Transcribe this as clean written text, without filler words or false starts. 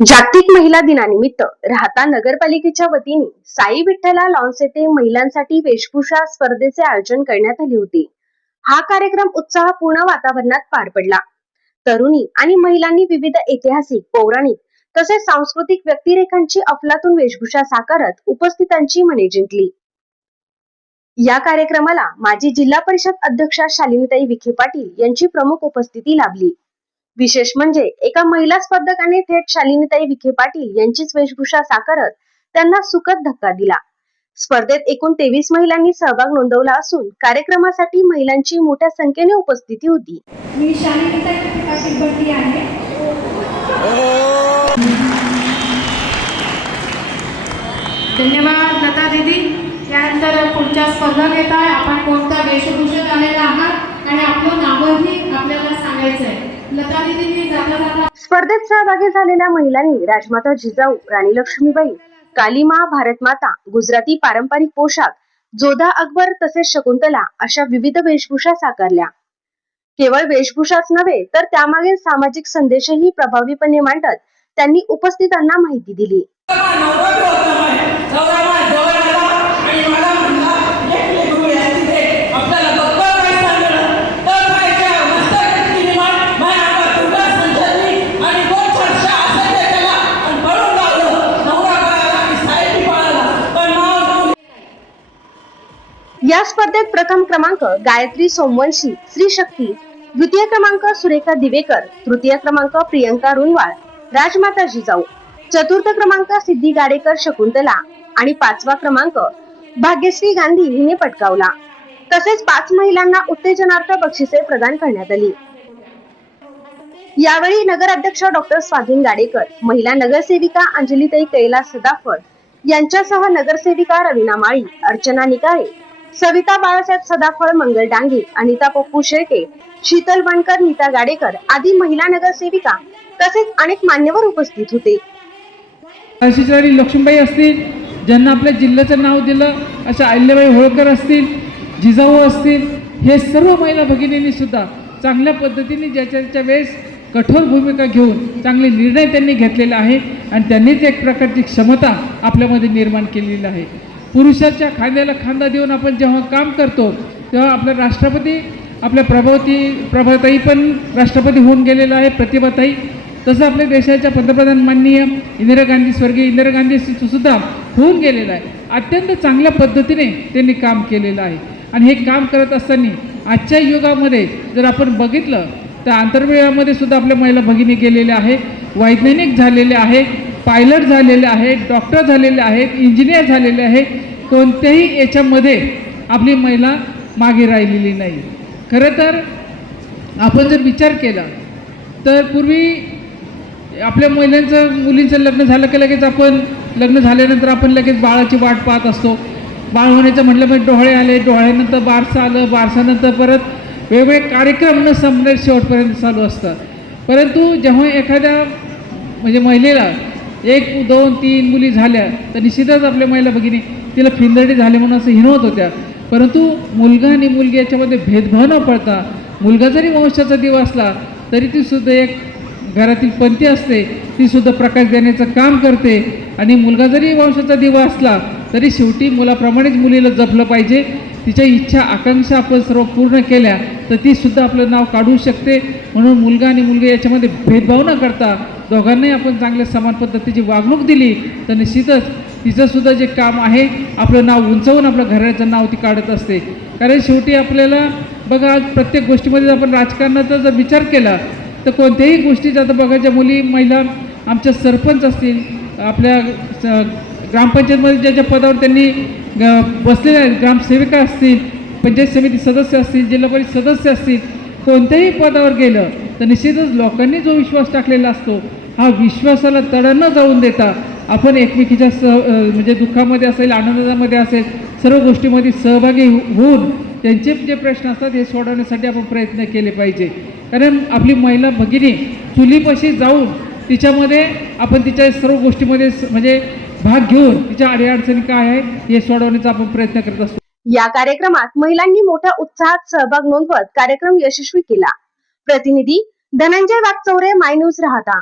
जागतिक महिला दिनानिमित्त राहता नगरपालिकेच्या वतीने साई विठ्ठला लॉन्स येथे महिलांसाठी वेशभूषा स्पर्धेचे आयोजन करण्यात आले होते। हा कार्यक्रम उत्साहपूर्ण वातावरणात पार पडला। तरुणी आणि महिलांनी विविध ऐतिहासिक, पौराणिक तसेच सांस्कृतिक व्यक्तिरेखांची अफलातून वेशभूषा साकारत उपस्थितांची मने जिंकली। या कार्यक्रमाला माजी जिल्हा परिषद अध्यक्षा शालिनीताई विखे पाटील यांची प्रमुख उपस्थिती लाभली। विशेष म्हणजे एका महिला स्पर्धकाने थेट शालिनीताई विखे पाटील यांचीच वेशभूषा साकारत त्यांना सुखद धक्का दिला। स्पर्धेत एकूण 23 महिलांनी सहभाग नोंदवला असून कार्यक्रमासाठी महिलांची मोठ्या संख्येने उपस्थिती होती। मी शालिनीताई विखे पाटील बोलते आहे। धन्यवाद लता दीदी। त्यानंतर पुढच्या स्पर्धा घेत आहे। आपण कोणत्या वेशभूषेत आलेला आहात आणि आपलं नावही आपल्याला सांगायचं आहे। लता दीदींनी जाता स्पर्धेत सहभागी झालेल्या महिलांनी राजमाता जिजाऊ, राणी लक्ष्मीबाई, कालीमा, भारत माता, गुजराती पारंपरिक पोशाख, जोधा अकबर तसेच शकुंतला अशा विविध वेशभूषा साकारल्या। केवळ वेशभूषाच नव्हे तर त्यामागील सामाजिक संदेशही प्रभावीपणे मांडत त्यांनी उपस्थितांना माहिती दिली। या स्पर्धेत प्रथम क्रमांक गायत्री सोमवंशी श्री शक्ती, द्वितीय क्रमांक सुरेखा दिवेकर, तृतीय क्रमांक प्रियंका रुनवाळ राजमाता जिजाऊ, चतुर्थ क्रमांक सिद्धी गाडेकर शकुंतला आणि पाचवा क्रमांक भाग्यश्री गांधी हिने पटकावला। तसेच 5 महिलांना उत्तेजनार्थ बक्षिसे प्रदान करण्यात आली। यावेळी नगराध्यक्ष डॉक्टर स्वाधीन गाडेकर, महिला नगरसेविका अंजलीताई कैलास सदाफळ यांच्यासह नगरसेविका रवीना माळी, अर्चना निकाळे, सविता बाळासाहेब सदाफळ, मंगल डांगे, अनिता पप्पू शेळके, शीतल बनकर, नीता गाडेकर आदी महिला नगरसेविका तसेच अनेक मान्यवर उपस्थित होते। राणी लक्ष्मीबाई असतील, ज्यांना आपल्या जिल्ह्याचं नाव दिलं, अशा अहिल्याबाई होळकर असतील, जिजाऊ असतील, हे सर्व महिला भगिनींनी सुद्धा चांगल्या पद्धतीने ज्याच्या वेळेस कठोर भूमिका घेऊन चांगले निर्णय त्यांनी घेतलेला आहे आणि त्यांनीच एक प्रकारची क्षमता आपल्यामध्ये निर्माण केलेली आहे। पुरुषाच्या खांद्याला खांदा देऊन आपण जेव्हा काम करतो तेव्हा आपल्या राष्ट्रपती, आपल्या प्रभाताई पण राष्ट्रपती होऊन गेलेला आहे, प्रतिभाताई, तसं आपल्या देशाच्या पंतप्रधान माननीय इंदिरा गांधी, स्वर्गीय इंदिरा गांधी सुद्धा होऊन गेलेला आहे। अत्यंत चांगल्या पद्धतीने त्यांनी काम केलेलं आहे आणि हे काम करत असताना आजच्या युगामध्ये जर आपण बघितलं तर आंतरविभागामध्ये सुद्धा आपल्या महिला भगिनी गेलेल्या आहेत, वैज्ञानिक झालेले आहेत, पायलट झालेले आहेत, डॉक्टर झालेले आहेत, इंजिनियर झालेले आहेत। कोणत्याही याच्यामध्ये आपली महिला मागे राहिलेली नाही। खरं तर आपण जर विचार केला तर पूर्वी आपल्या मुलींचं लग्न झालं की लगेच आपण लग्न झाल्यानंतर आपण लगेच बाळाची वाट पाहत असतो। बाळ होण्याचं म्हटलं म्हणजे डोळे आले, डोळ्यानंतर बारसं आलं, बारसानंतर परत वेगवेगळे कार्यक्रम न संपणार शेवटपर्यंत चालू असतात। परंतु जेव्हा एखाद्या म्हणजे महिलेला 1, 2, 3 मुली झाल्या तर निश्चितच आपल्या महिला भगिनी तिला फिंदडी झाले म्हणून असं हिनवत होत्या। परंतु मुलगा आणि मुलगी याच्यामध्ये भेदभाव न पडता मुलगा जरी वंशाचा दिवा असला तरी ती सुद्धा एक घरातील पंथी असते, ती सुद्धा प्रकाश देण्याचं काम करते आणि मुलगा जरी वंशाचा दिवा असला तरी शेवटी मुलाप्रमाणेच मुलीला जपलं पाहिजे। तिच्या इच्छा आकांक्षा आपण सर्व पूर्ण केल्या तर ती सुद्धा आपलं नाव काढू शकते। म्हणून मुलगा आणि मुलगी याच्यामध्ये भेदभाव न करता दोघांनाही आपण चांगल्या समान पद्धतीची वागणूक दिली तर निश्चितच तिचं सुद्धा जे काम आहे आपलं नाव उंचावून आपल्या घराचं नाव ती काढत असते। कारण शेवटी आपल्याला बघा प्रत्येक गोष्टीमध्ये आपण राजकारणाचा जर विचार केला तर कोणत्याही गोष्टीचा आता बघा ज्या मुली महिला आमच्या सरपंच असतील, आपल्या ग्रामपंचायतमध्ये ज्याच्या पदावर त्यांनी बसलेल्या आहेत, ग्रामसेविका असतील, पंचायत समिती सदस्य असतील, जिल्हा परिषद सदस्य असतील, कोणत्याही पदावर गेलं तर निश्चितच लोकांनी जो विश्वास टाकलेला असतो हा विश्वासाला तडा न जाऊन देता आपण एकमेकीच्या म्हणजे दुःखामध्ये असेल, आनंदामध्ये असेल, सर्व गोष्टीमध्ये सहभागी होऊन त्यांचे जे प्रश्न असतात हे सोडवण्यासाठी आपण प्रयत्न केले पाहिजे। कारण आपली महिला भगिनी चुलीपाशी जाऊन तिच्यामध्ये आपण तिच्या सर्व गोष्टीमध्ये म्हणजे भाग घेऊन तिच्या अडीअडचणी काय आहे हे सोडवण्याचा आपण प्रयत्न करत असतो। या कार्यक्रमात महिलांनी मोठ्या उत्साहात सहभाग नोंदवत कार्यक्रम यशस्वी केला। प्रतिनिधी धनंजय वागचौरे, माय न्यूज राहता।